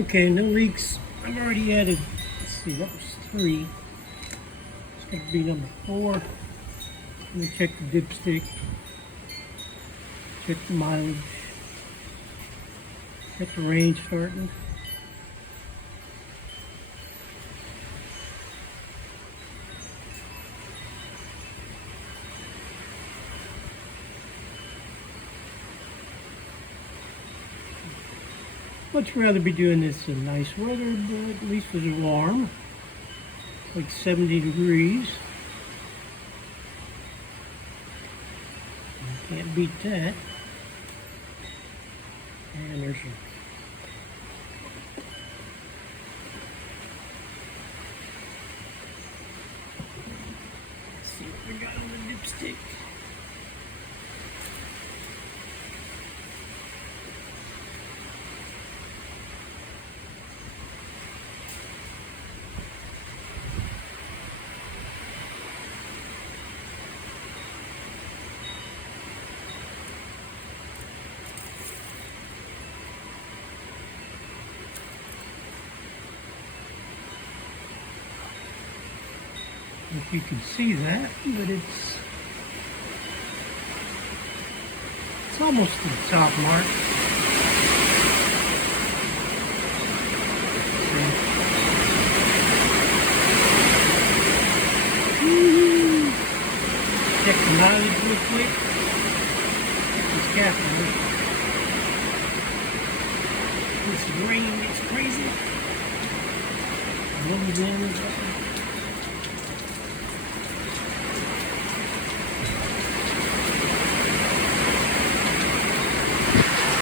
Okay, no leaks. I've already added, let's see, that was 3. It's going to be number 4. Let me check the dipstick. Check the mileage. Check the range starting. Much rather be doing this in nice weather, but at least it's warm. Like 70 degrees. Can't beat that. And there's some. Let's see what we got on the dipstick. If you can see that, but it's almost to the top mark. Check the mileage real quick. It's careful. This rain gets crazy. Wind in.